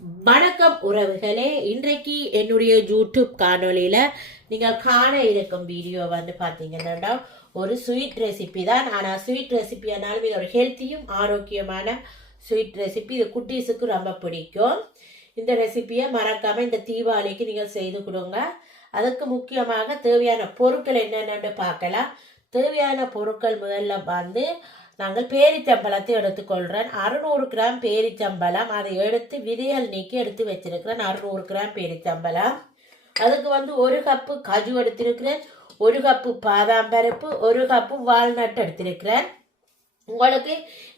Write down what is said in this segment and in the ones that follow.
வணக்கம் உறவுகளே. இன்றைக்கு என்னுடைய யூடியூப் காணொலியில் நீங்கள் காண இருக்கும் வீடியோ வந்து பார்த்தீங்கன்னா ஒரு ஸ்வீட் ரெசிபி தான். ஆனால் ஸ்வீட் ரெசிபியானாலும் இது ஒரு ஹெல்த்தியும் ஆரோக்கியமான ஸ்வீட் ரெசிபி இது குட்டீஸுக்கு ரொம்ப பிடிக்கும். இந்த ரெசிபியை மறக்காமல் இந்த தீபாவளிக்கு நீங்கள் செய்து கொடுங்க. அதுக்கு முக்கியமாக தேவையான பொருட்கள் என்னென்னு பார்க்கலாம். தேவையான பொருட்கள் முதல்ல வந்து நாங்கள் பேரிச்சம்பழத்தை எடுத்துக்கொள்கிறேன் அறுநூறு கிராம் பேரிச்சம்பழம். அதை எடுத்து விதைகள் நீக்கி எடுத்து வச்சிருக்கிறேன். அறுநூறு கிராம் பேரிச்சம்பழம். அதுக்கு வந்து ஒரு கப்பு கஜு எடுத்திருக்கிறேன். ஒரு கப்பு பாதாம் பருப்பு. ஒரு கப்பு வால்நட் எடுத்திருக்கிறேன். உங்களுக்கு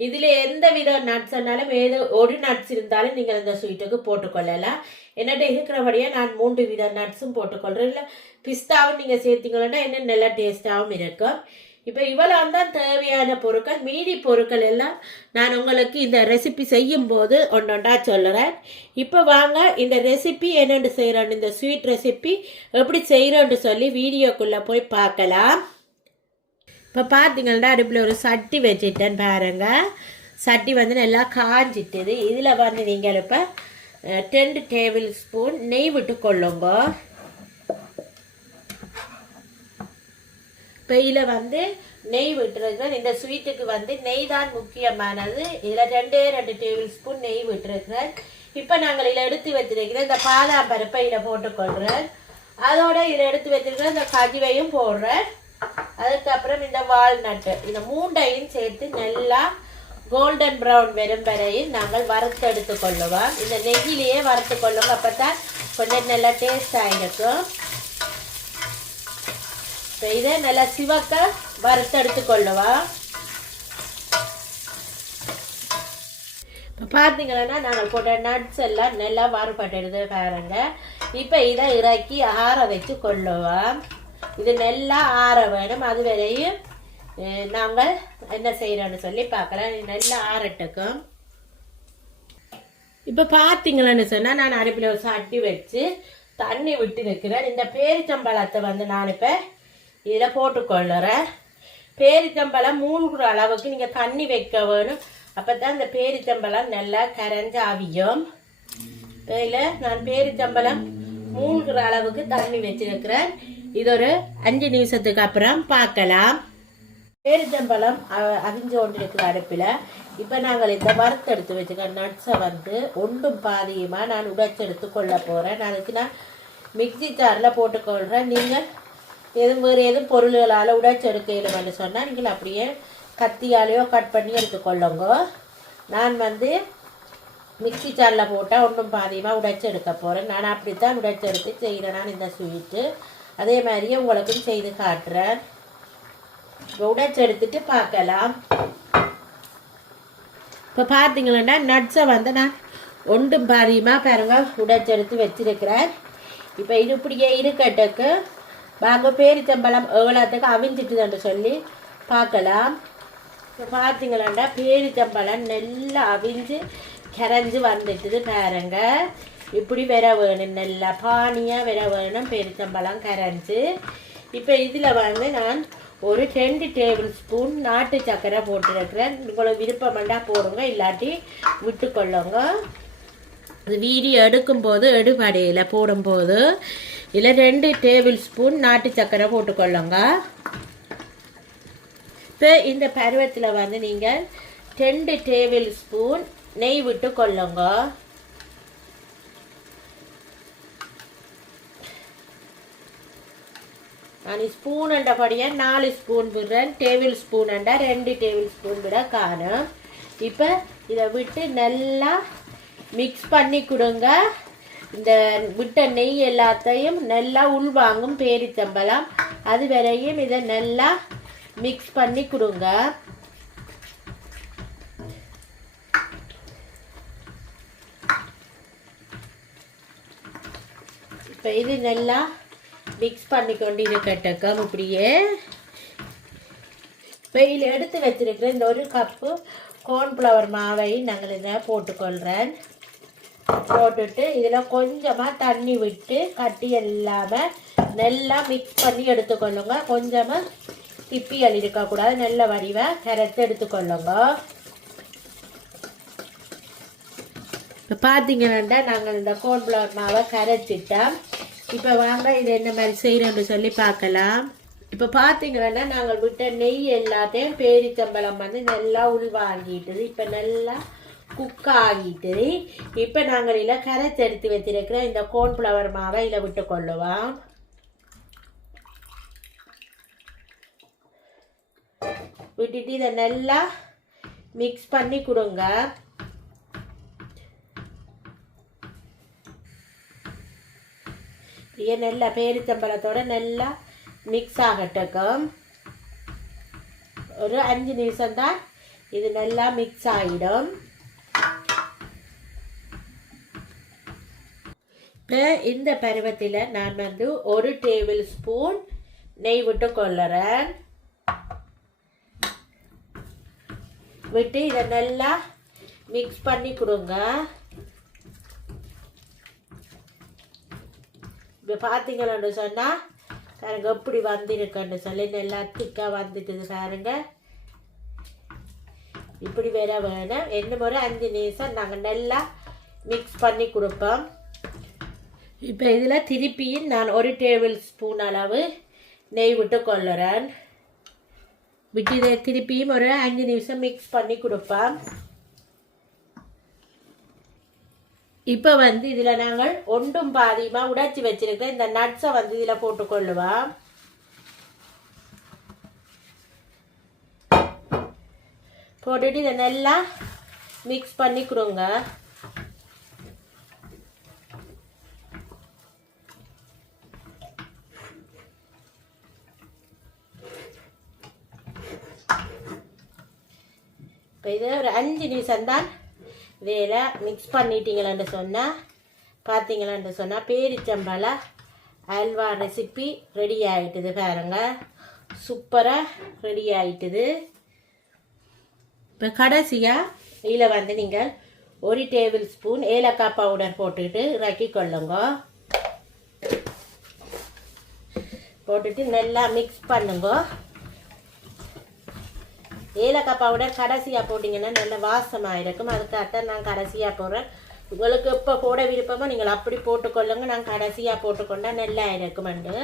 இதில் எந்த வித நட்ஸ்னாலும் ஏதோ ஒரு நட்ஸ் இருந்தாலும் நீங்கள் இந்த ஸ்வீட்டுக்கு போட்டுக்கொள்ளலாம் என்னட்ட இருக்கிறபடியே நான் மூன்று வித நட்ஸும் போட்டுக்கொள்கிறேன் இல்லை பிஸ்தாவும் நீங்கள் சேர்த்திங்கன்னா இன்னும் நல்லா டேஸ்ட்டாகவும் இருக்கும். இப்போ இவ்வளவு தான் தேவையான பொருட்கள் மீதி பொருட்கள் எல்லாம் நான் உங்களுக்கு இந்த ரெசிபி செய்யும் போது ஒன்றொன்றா சொல்லுறேன் இப்போ வாங்க இந்த ரெசிபி என்னென்று செய்கிறோன்னு இந்த ஸ்வீட் ரெசிபி எப்படி செய்கிறோன்னு சொல்லி வீடியோக்குள்ளே போய் பார்க்கலாம். இப்போ பார்த்தீங்கன்னா அடுப்பில் ஒரு சட்டி வச்சுட்டேன் பாருங்க. சட்டி வந்து நல்லா காஞ்சிட்டுது. இதில் வந்து நீங்கள் இப்போ டென் டேபிள் ஸ்பூன் நெய் விட்டு கொள்ளுங்க பெயில வந்து நெய் விட்டுருக்கிறேன் இந்த ஸ்வீட்டுக்கு வந்து நெய் தான் முக்கியமானது. இதில் ரெண்டே ரெண்டு டேபிள் ஸ்பூன் நெய் விட்டுருக்கிறேன். இப்போ நாங்கள் இதில் எடுத்து வச்சிருக்கிறேன் இந்த பாதாம் பருப்பை இதில் போட்டுக்கொள்கிறேன் அதோட இதில் எடுத்து வச்சிருக்கிறேன் இந்த கஜுவையும் போடுறேன். அதுக்கப்புறம் இந்த வால்நட்டு இந்த மூண்டையும் சேர்த்து நல்லா கோல்டன் ப்ரௌன் வெறும் வரையும் நாங்கள் வறுத்து எடுத்து கொள்ளுவோம் இந்த நெய்யிலேயே வறுத்து கொள்ளுவோம் அப்போ தான் கொஞ்சம் நல்லா டேஸ்டாக இருக்கும். இப்போ இதை நல்லா சிவக்க வறுத்தெடுத்து கொள்ளுவா இப்போ பார்த்தீங்கன்னா நாங்கள் போட்ட நட்ஸ் எல்லாம் நல்லா வறுபட்டுடுது பாருங்க. இப்போ இதை இறக்கி ஆற வச்சு கொள்ளுவோம் இது நல்லா ஆற வேணும். அது வரையும் நாங்கள் என்ன செய்கிறோன்னு சொல்லி பார்க்கலாம் நல்லா ஆறட்டுக்கும் இப்போ பார்த்தீங்களன்னு சொன்னால் நான் அடுப்பில் ஒரு சட்டி வச்சு தண்ணி விட்டு நிற்கிறேன் இந்த பேரிச்சம்பழத்தை வந்து நான் இப்போ இதில் போட்டுக்கொள்ளுறேன் பேரிச்சம்பழம் மூழ்கிற அளவுக்கு நீங்கள் தண்ணி வைக்க வேணும். அப்போ தான் இந்த பேரிச்சம்பழம் நல்லா கரைஞ்சு அவியும் இதில் நான் பேரிச்சம்பழம் மூழ்கிற அளவுக்கு தண்ணி வச்சிருக்கிறேன். இது ஒரு அஞ்சு நிமிஷத்துக்கு அப்புறம் பார்க்கலாம். பேரித்தம்பழம் அ- அவிஞ்சு கொண்டிருக்கிற அடுப்பில். இப்போ நாங்கள் இந்த வறுத்தெடுத்து வச்சுக்க நட்ஸை வந்து ஒன்றும் பாதியமாக நான் உடைச்செடுத்து கொள்ள போகிறேன் அதுக்கு நான் மிக்ஸி ஜாரில் போட்டுக்கொள்கிறேன் நீங்கள் எதுவும் வேறு எதுவும் பொருள்களால் உடச்செடுக்கையில் வந்து சொன்னால் நீங்கள் அப்படியே கத்தியாலேயோ கட் பண்ணி எடுத்துக்கொள்ளுங்க நான் வந்து மிக்ஸி ஜாரில் போட்டால் ஒன்றும் பாதியமாக உடைச்சு எடுக்க போகிறேன் நான் அப்படி தான் எடுத்து செய்கிறேன் நான் இந்த ஸ்வீட்டு அதே மாதிரியே உங்களுக்கும் செய்து காட்டுறேன். இப்போ உடைச்சு எடுத்துட்டு பார்க்கலாம். இப்போ பார்த்தீங்கன்னா நட்ஸை வந்து நான் ஒன்றும் பாதியமாக பாருங்க உடைச்செடுத்து வச்சிருக்கிறேன். இப்போ இது இப்படியே இருக்கட்டுக்கு வாங்க பேரிச்சம்பழம் எவ்வளோத்துக்கு அவிஞ்சிட்டுதுன்னு சொல்லி பார்க்கலாம் இப்போ பார்த்தீங்களாண்டா பேரிச்சம்பழம் நல்லா அவிஞ்சு கரைஞ்சி வந்துட்டுது பாருங்க இப்படி வர வேணும் நல்லா பானியாக வர வேணும் பேரிச்சம்பழம் கரைஞ்சி இப்போ இதில் வந்து நான் ஒரு ரெண்டு டேபிள் ஸ்பூன் நாட்டு சர்க்கரை போட்டுருக்கிறேன் உங்களுக்கு விருப்பமெண்டா போடுங்க இல்லாட்டி விட்டுக்கொள்ளுங்க இது வீடியோ எடுக்கும்போது எடுபடையில் போடும்போது இதில் ரெண்டு டேபிள் ஸ்பூன் நாட்டு சர்க்கரை போட்டுக்கொள்ளுங்க. இப்போ இந்த பருவத்தில் வந்து நீங்கள் ரெண்டு டேபிள் ஸ்பூன் நெய் விட்டு கொள்ளுங்க நான் ஸ்பூன் அண்டபடியே நாலு ஸ்பூன் விடுறேன். டேபிள் ஸ்பூன் அண்டா ரெண்டு டேபிள் ஸ்பூன் விட காணும் இப்போ இதை விட்டு நல்லா மிக்ஸ் பண்ணி கொடுங்க. இந்த விட்ட நெய் எல்லாத்தையும் நல்லா உள்வாங்கும் பேரித்தம்பலம் அது வரையும் இதை நல்லா மிக்ஸ் பண்ணி கொடுங்க. இப்போ இது நல்லா மிக்ஸ் பண்ணி கொண்டு இருக்கட்டக்கம் இப்படியே வெயில் எடுத்து வச்சிருக்கிற இந்த ஒரு கப்பு கார்ன்ஃப்ளவர் மாவை நாங்கள் இதை போட்டுக்கொள்கிறேன் போட்டுட்டு இதில் கொஞ்சமாக தண்ணி விட்டு கட்டி இல்லாமல் நல்லா மிக்ஸ் பண்ணி எடுத்துக்கொள்ளுங்க. கொஞ்சமாக திப்பி அள்ளி இருக்கக்கூடாது நல்ல வடிவை கரைத்து எடுத்துக்கொள்ளுங்க. இப்போ பார்த்தீங்கன்னா நாங்கள் இந்த கோன்ஃப்ளவர் மாவை கரைச்சிட்டோம். இப்போ வாங்க இது என்ன மாதிரி செய்கிறோம்னு சொல்லி பார்க்கலாம். இப்போ பார்த்தீங்கன்னா நாங்கள் விட்ட நெய் எல்லாத்தையும் பேரிச்சம்பழம் வந்து நல்லா உள்வாங்கிட்டுது. இப்போ நல்லா குக் ஆகிட்டு இப்போ நாங்கள் இதில் கரைச்சி எடுத்து வச்சிருக்கிற இந்த கோன்ஃப்ளவர் மாவை இதில் விட்டு கொள்ளுவோம். விட்டுட்டு இதை நல்லா மிக்ஸ் பண்ணி கொடுங்க. இது நல்லா பேரிச்சம்பழத்தோட நல்லா மிக்ஸ் ஆகட்டுக்கும் ஒரு அஞ்சு நிமிஷம் தான் இது நல்லா மிக்ஸ் ஆகிடும் இந்த பருவத்தில் நான் வந்து ஒரு டேபிள் ஸ்பூன் நெய் விட்டு கொள்ளுறேன் விட்டு இதை நல்லா மிக்ஸ் பண்ணி கொடுங்க. இப்போ பார்த்தீங்களான்னு சொன்னால் பாருங்க எப்படி வந்திருக்குன்னு சொல்லி நல்லா திக்காக வந்துட்டுது பாருங்க. இப்படி வேற வேணும். என்ன முறை அஞ்சு நிமிஷம் நாங்கள் நல்லா மிக்ஸ் பண்ணி கொடுப்போம். இப்போ இதில் திருப்பியும் நான் ஒரு டேபிள் ஸ்பூன் அளவு நெய் விட்டு கொள்ளுறேன். விட்டு இதை திருப்பியும் ஒரு அஞ்சு நிமிஷம் மிக்ஸ் பண்ணி கொடுப்பேன். இப்போ வந்து இதில் நாங்கள் ஒன்றும் பாதியமாக உடைச்சி வச்சிருக்கிற இந்த நட்ஸை வந்து இதில் போட்டுக்கொள்ளுவோம் போட்டுட்டு இதை நல்லா மிக்ஸ் பண்ணி கொடுங்க. இப்போ இது ஒரு அஞ்சு நிமிஷம் தான் வேலை மிக்ஸ் பண்ணிட்டீங்களான்னு சொன்னால் பார்த்தீங்களான்னு சொன்னால் பேரிச்சம்பழ அல்வா ரெசிபி ரெடி ஆகிட்டுது பாருங்க. சூப்பராக ரெடி ஆகிட்டுது இப்போ கடைசியாக இதில் வந்து நீங்கள் ஒரு டேபிள் ஸ்பூன் ஏலக்காய் பவுடர் போட்டுக்கிட்டு இறக்கி கொள்ளுங்க. போட்டுட்டு நல்லா மிக்ஸ் பண்ணுங்க. ஏலக்காய் பவுடர் கடைசியாக போட்டிங்கன்னா நல்ல வாசமாக இருக்கும். அதுக்காகத்தான் நான் கடைசியாக போடுறேன். உங்களுக்கு எப்போ போட விருப்பமோ நீங்கள் அப்படி போட்டுக்கொள்ளுங்க. நான் கடைசியாக போட்டுக்கொண்டா நல்லா இருக்குமெண்டு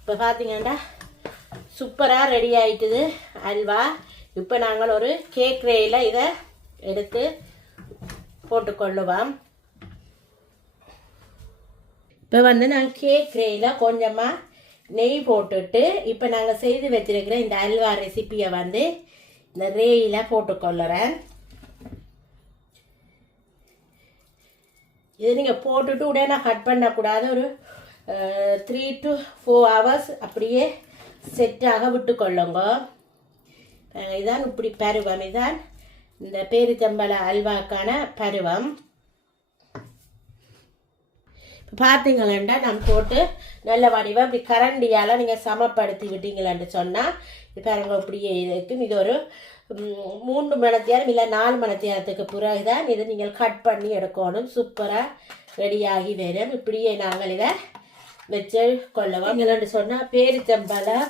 இப்போ பார்த்தீங்கன்னா சூப்பராக ரெடி ஆயிட்டுது அல்வா. இப்போ நாங்கள் ஒரு கேக் ரேயில் இதை எடுத்து போட்டுக்கொள்ளுவோம். இப்போ வந்து நான் கேக் ரேயில் கொஞ்சமாக நெய் போட்டுட்டு இப்போ நாங்கள் செய்து வச்சிருக்கிற இந்த அல்வா ரெசிப்பியை வந்து இந்த ரேயில் போட்டுக்கொள்ளுறேன். இது நீங்கள் போட்டுட்டு உடனே கட் பண்ணக்கூடாது. ஒரு த்ரீ டு ஃபோர் ஹவர்ஸ் அப்படியே செட்டாக விட்டுக்கொள்ளுங்க. இதான் இப்படி பருவம். இதான் இந்த பேரிச்சம்பழ அல்வாக்கான பருவம். பார்த்தீங்களா நான் போட்டு நல்ல வடிவாக இப்படி கரண்டியால் நீங்கள் சமப்படுத்தி விட்டீங்களான்னு சொன்னால் இப்போ பாருங்க இப்படியே இருக்கும். இது ஒரு ம், மூன்று மணத்தியாரம் இல்லை நாலு மணத்தியாரத்துக்கு பிறகு தான் இதை நீங்கள் கட் பண்ணி எடுக்கணும். சூப்பராக ரெடியாகி வரும். இப்படியே நாங்கள் இதை வச்சு கொள்ளவோம். நீங்களான்னு சொன்னால் பேரிச்சம்பழம்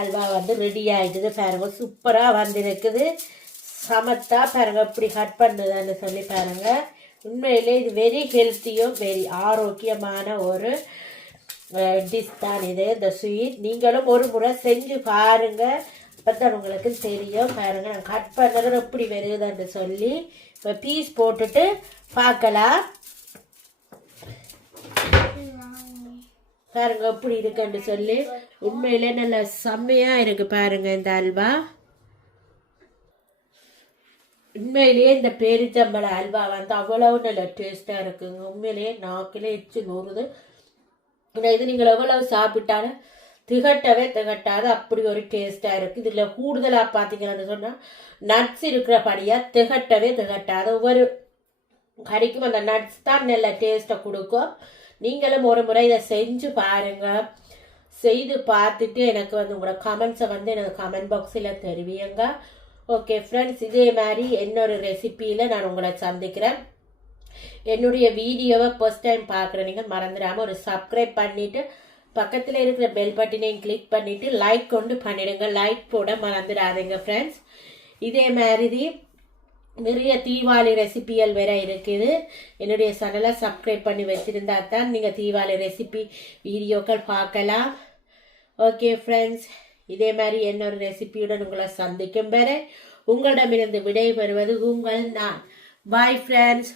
அல்வா வந்து ரெடி ஆகிட்டுது பாருங்க. சூப்பராக வந்திருக்குது. சமத்தா பாருங்க இப்படி கட் பண்ணுதான்னு சொல்லி பாருங்கள் உண்மையிலே இது வெரி ஹெல்த்தியும் வெரி ஆரோக்கியமான ஒரு டிஷ் தான் இது இந்த ஸ்வீட் நீங்களும் ஒரு முறை செஞ்சு பாருங்க. அப்பதான் உங்களுக்கு தெரியும். பாருங்க நான் கட் பண்ணது எப்படி வருதுன்னு சொல்லி இப்போ பீஸ் போட்டுட்டு பார்க்கலாம். பாருங்க எப்படி இருக்குன்னு சொல்லி. உண்மையிலே நல்லா செம்மையாக இருக்குது பாருங்க இந்த அல்வா. உண்மையிலேயே இந்த பேரிச்சம்பழ அல்வா வந்து அவ்வளவு நல்ல டேஸ்ட்டாக இருக்குங்க. உண்மையிலேயே நாக்கிலே எச்சு நூறுது. இது நீங்கள் எவ்வளவு சாப்பிட்டாலும் திகட்டவே திகட்டாது. அப்படி ஒரு டேஸ்ட்டாக இருக்குது இதில் கூடுதலாக பார்த்தீங்கன்னு சொன்னால் நட்ஸ் இருக்கிறபடியாக திகட்டவே திகட்டாது. ஒவ்வொரு கறிக்கும் அந்த நட்ஸ் தான் நல்ல டேஸ்ட்டை கொடுக்கும். நீங்களும் ஒரு முறை இதை செஞ்சு பாருங்கள் செய்து பார்த்துட்டு எனக்கு வந்து உங்களோட கமெண்ட்ஸை வந்து எனக்கு கமெண்ட் பாக்ஸில் தெரிவியுங்க. ஓகே ஃப்ரெண்ட்ஸ் இதே மாதிரி இன்னொரு ரெசிப்பியில் நான் உங்களை சந்திக்கிறேன். என்னுடைய வீடியோவை ஃபர்ஸ்ட் டைம் பார்க்குற நீங்கள் மறந்துடாமல் ஒரு சப்ஸ்கிரைப் பண்ணிவிட்டு பக்கத்தில் இருக்கிற பெல் பட்டினையும் கிளிக் பண்ணிவிட்டு லைக் கொண்டு பண்ணிடுங்க. லைக் போட மறந்துடாதீங்க ஃப்ரெண்ட்ஸ் இதே மாதிரி நிறைய தீபாவளி ரெசிபிகள் வேற இருக்குது. என்னுடைய சேனலை சப்ஸ்கிரைப் பண்ணி வச்சுருந்தா தான் நீங்கள் தீபாவளி ரெசிபி வீடியோக்கள் பார்க்கலாம். ஓகே ஃப்ரெண்ட்ஸ் இதே மாதிரி இன்னொரு ரெசிபியுடன் உங்களை சந்திக்கும் வரை உங்களிடமிருந்து விடைபெறுவது உங்கள் நான். Bye friends